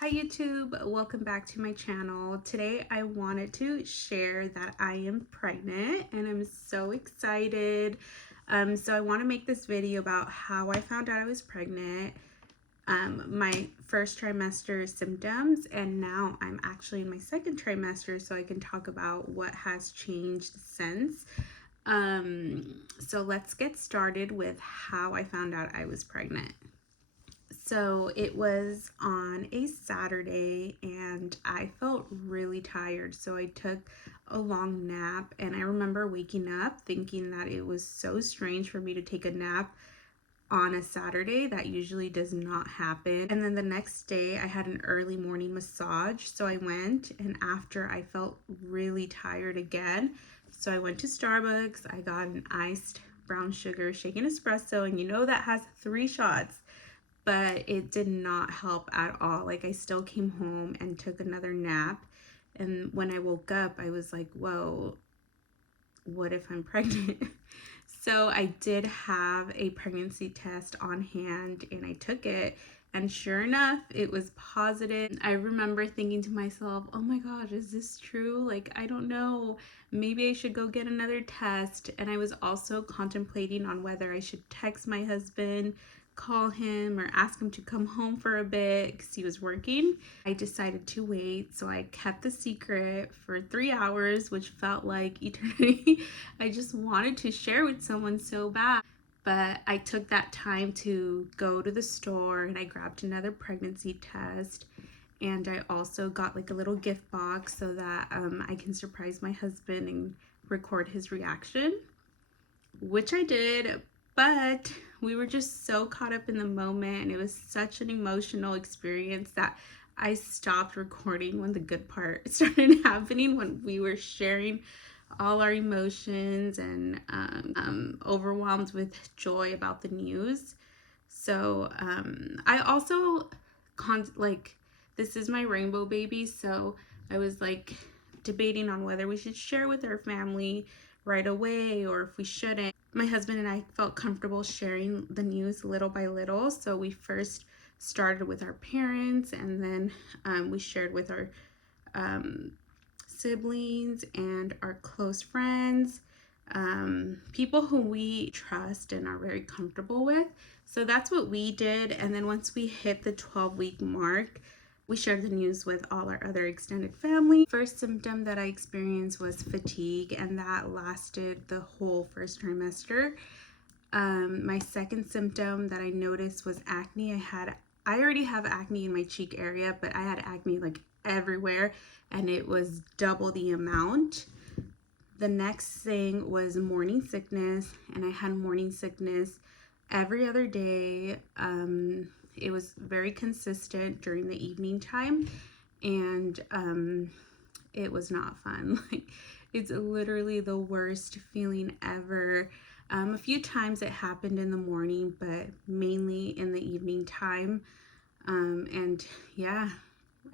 Hi YouTube, welcome back to my channel. Today I wanted to share that I am pregnant and I'm so excited. So I want to make this video about how I found out I was pregnant, my first trimester symptoms, and now I'm actually in my second trimester, so I can talk about what has changed since. So let's get started with how I found out I was pregnant. So it was on a Saturday and I felt really tired. So I took a long nap, and I remember waking up thinking that it was so strange for me to take a nap on a Saturday. That usually does not happen. And then the next day I had an early morning massage. So I went, and after I felt really tired again. So I went to Starbucks. I got an iced brown sugar shaken espresso, and you know that has 3 shots. But it did not help at all. Like, I still came home and took another nap. And when I woke up, I was like, whoa, what if I'm pregnant? So I did have a pregnancy test on hand and I took it. And sure enough, it was positive. I remember thinking to myself, oh my gosh, is this true? Like, I don't know. Maybe I should go get another test. And I was also contemplating on whether I should text my husband, call him, or ask him to come home for a bit because he was working. I decided to wait, so I kept the secret for 3 hours, which felt like eternity. I just wanted to share with someone so bad. But I took that time to go to the store and I grabbed another pregnancy test. And I also got like a little gift box so that I can surprise my husband and record his reaction, which I did. But we were just so caught up in the moment, and it was such an emotional experience that I stopped recording when the good part started happening, when we were sharing all our emotions and overwhelmed with joy about the news. So I also this is my rainbow baby, so I was like debating on whether we should share with our family right away or if we shouldn't. My husband and I felt comfortable sharing the news little by little, so we first started with our parents, and then we shared with our siblings and our close friends, people who we trust and are very comfortable with. So that's what we did. And then once we hit the 12-week mark, we shared the news with all our other extended family. First symptom that I experienced was fatigue, and that lasted the whole first trimester. My second symptom that I noticed was acne. I already have acne in my cheek area, but I had acne like everywhere, and it was double the amount. The next thing was morning sickness, and I had morning sickness every other day. It was very consistent during the evening time, and it was not fun. Like, it's literally the worst feeling ever. A few times it happened in the morning, but mainly in the evening time. And yeah,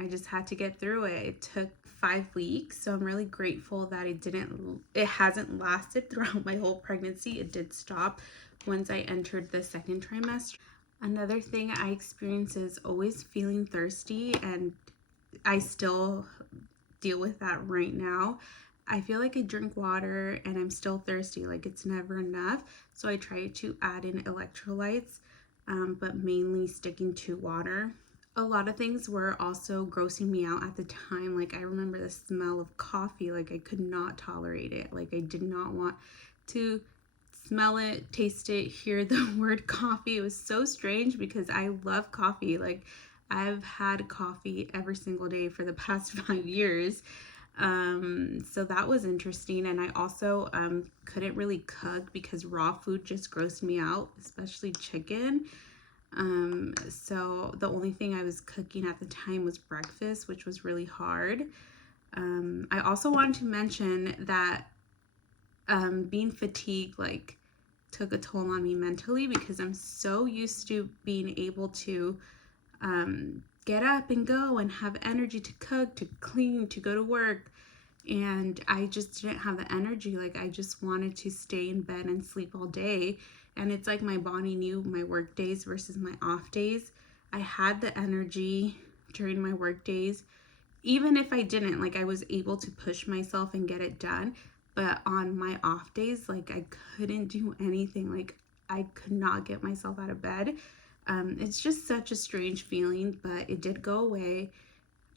I just had to get through it. It took 5 weeks, so I'm really grateful that it hasn't lasted throughout my whole pregnancy. It did stop once I entered the second trimester. Another thing I experience is always feeling thirsty, and I still deal with that right now. I feel like I drink water and I'm still thirsty, like it's never enough. So I try to add in electrolytes, but mainly sticking to water. A lot of things were also grossing me out at the time. Like, I remember the smell of coffee. Like, I could not tolerate it. Like, I did not want to smell it, taste it, hear the word coffee. It was so strange because I love coffee. Like, I've had coffee every single day for the past 5 years. So that was interesting. And I also couldn't really cook because raw food just grossed me out, especially chicken. So the only thing I was cooking at the time was breakfast, which was really hard. I also wanted to mention that being fatigued like took a toll on me mentally, because I'm so used to being able to get up and go and have energy to cook, to clean, to go to work. And I just didn't have the energy. Like, I just wanted to stay in bed and sleep all day. And it's like my body knew my work days versus my off days. I had the energy during my work days. Even if I didn't, like, I was able to push myself and get it done. But on my off days, like, I couldn't do anything. Like, I could not get myself out of bed. It's just such a strange feeling, but it did go away.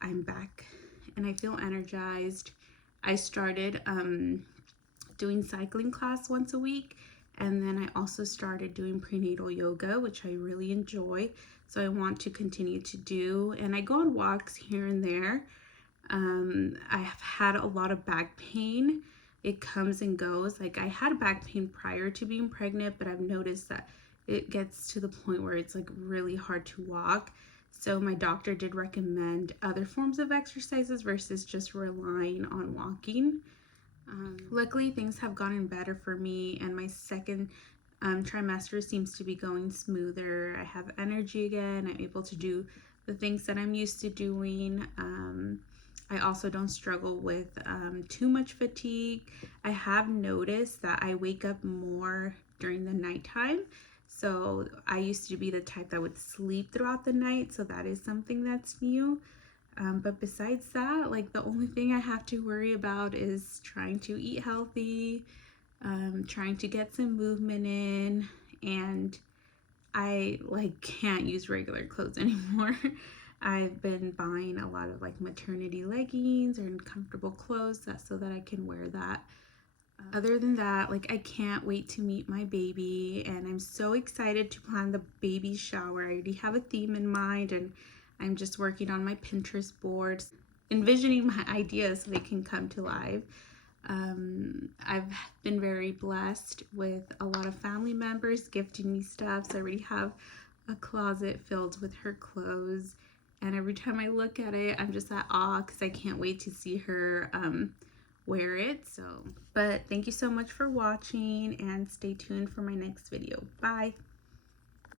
I'm back and I feel energized. I started doing cycling class once a week, and then I also started doing prenatal yoga, which I really enjoy, so I want to continue to do. And I go on walks here and there. I have had a lot of back pain. It comes and goes. Like, I had back pain prior to being pregnant, but I've noticed that it gets to the point where it's like really hard to walk. So my doctor did recommend other forms of exercises versus just relying on walking. Luckily, things have gotten better for me, and my second trimester seems to be going smoother. I have energy again. I'm able to do the things that I'm used to doing. I also don't struggle with too much fatigue. I have noticed that I wake up more during the nighttime. So I used to be the type that would sleep throughout the night. So that is something that's new. But besides that, like, the only thing I have to worry about is trying to eat healthy, trying to get some movement in, and I like can't use regular clothes anymore. I've been buying a lot of like maternity leggings or comfortable clothes so that I can wear that. Other than that, like, I can't wait to meet my baby, and I'm so excited to plan the baby shower. I already have a theme in mind, and I'm just working on my Pinterest boards, envisioning my ideas so they can come to life. I've been very blessed with a lot of family members gifting me stuff, so I already have a closet filled with her clothes, and every time I look at it, I'm just at awe because I can't wait to see her wear it. But thank you so much for watching, and stay tuned for my next video. Bye.